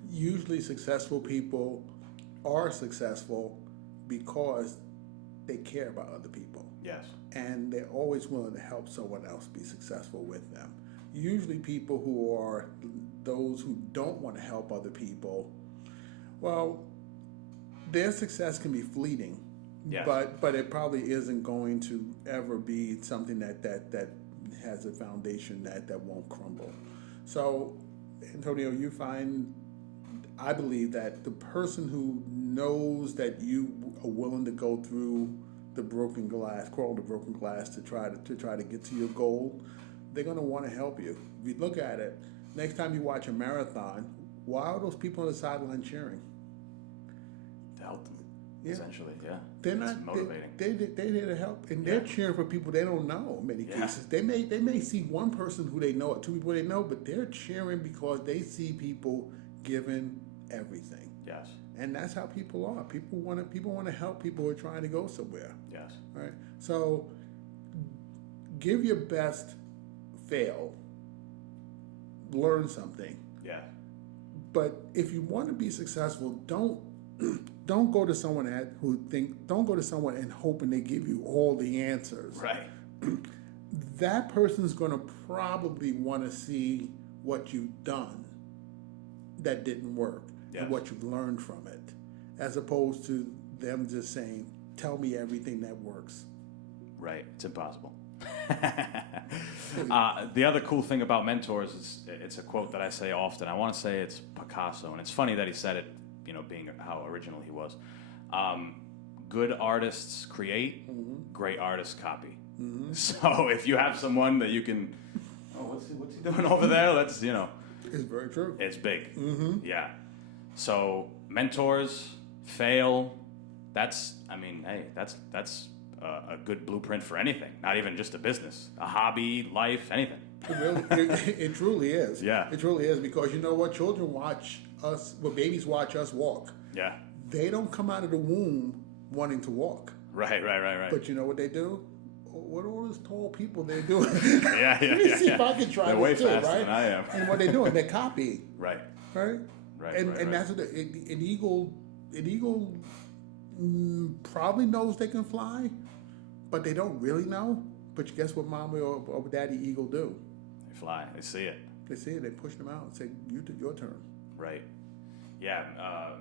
Usually successful people are successful because they care about other people. Yes. And they're always willing to help someone else be successful with them. Usually people who are those who don't want to help other people, well, their success can be fleeting. Yes. But it probably isn't going to ever be something that has a foundation that won't crumble. So, Antonio, I believe that the person who knows that you are willing to go through the broken glass, crawl the broken glass to try to get to your goal, they're going to want to help you. If you look at it, next time you watch a marathon, why are those people on the sideline cheering? To help them, yeah. Essentially, yeah. They're it's not motivating. They're there to help, and they're cheering for people they don't know. In many cases, they may see one person who they know or two people they know, but they're cheering because they see people giving everything. Yes. And that's how people are. People want to help people who are trying to go somewhere. Yes. Right? So give your best, fail, learn something. Yeah. But if you want to be successful, don't go to someone don't go to someone and hoping they give you all the answers. Right. That person's going to probably want to see what you've done that didn't work. Yes. And what you've learned from it, as opposed to them just saying, tell me everything that works. Right. It's impossible. The other cool thing about mentors is it's a quote that I say often. I want to say it's Picasso, and it's funny that he said it, being how original he was. Good artists create, great artists copy. So if you have someone that you can, what's he doing over there? Let's, It's very true. It's big. Yeah. So mentors, fail. That's a good blueprint for anything. Not even just a business, a hobby, life, anything. It truly is. Yeah. It truly is, because you know what? Children watch us, babies watch us walk. Yeah. They don't come out of the womb wanting to walk. Right. But you know what they do? What are all these tall people they're doing? Yeah. Let me see if I can try They're way this too, faster right? than I am. And what they're doing, they're copying. Right. Right? And that's what an eagle probably knows they can fly, but they don't really know. But guess what Mama or Daddy Eagle do? They fly. They see it. They see it. They push them out and say, your turn. Right. Yeah.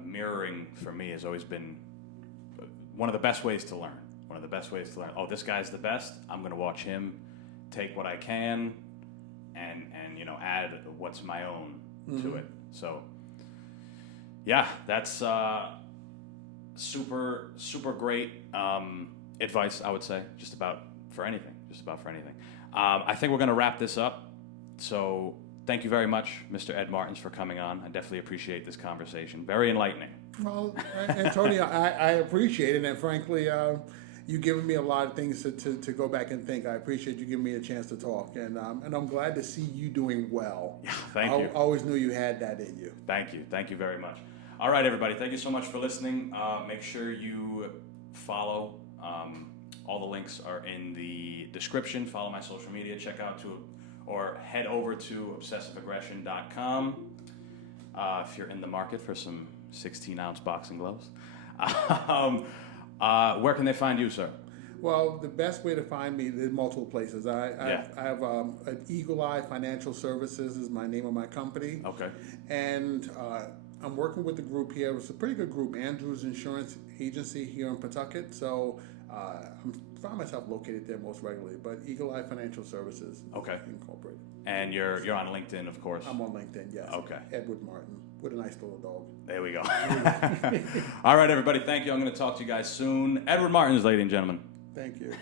Mirroring for me has always been one of the best ways to learn. Oh, this guy's the best. I'm going to watch him, take what I can, and add what's my own to it. So, yeah, that's super, super great advice, I would say, just about for anything. I think we're going to wrap this up. So thank you very much, Mr. Ed Martins, for coming on. I definitely appreciate this conversation. Very enlightening. Well, Antonio, I appreciate it. And frankly, you've given me a lot of things to go back and think. I appreciate you giving me a chance to talk. And I'm glad to see you doing well. Yeah, thank you. I always knew you had that in you. Thank you. Thank you very much. All right, everybody. Thank you so much for listening. Make sure you follow. All the links are in the description. Follow my social media. Or head over to obsessiveaggression.com if you're in the market for some 16-ounce boxing gloves. Where can they find you, sir? Well, the best way to find me, there's multiple places. I have an Eagle Eye Financial Services is my name of my company. Okay. And I'm working with the group here. It's a pretty good group, Andrews Insurance Agency here in Pawtucket. So I find myself located there most regularly. But Eagle Eye Financial Services Incorporated. And you're on LinkedIn, of course. I'm on LinkedIn, yes. Okay. Edward Martin with a nice little dog. There we go. All right, everybody. Thank you. I'm going to talk to you guys soon. Edward Martins, ladies and gentlemen. Thank you.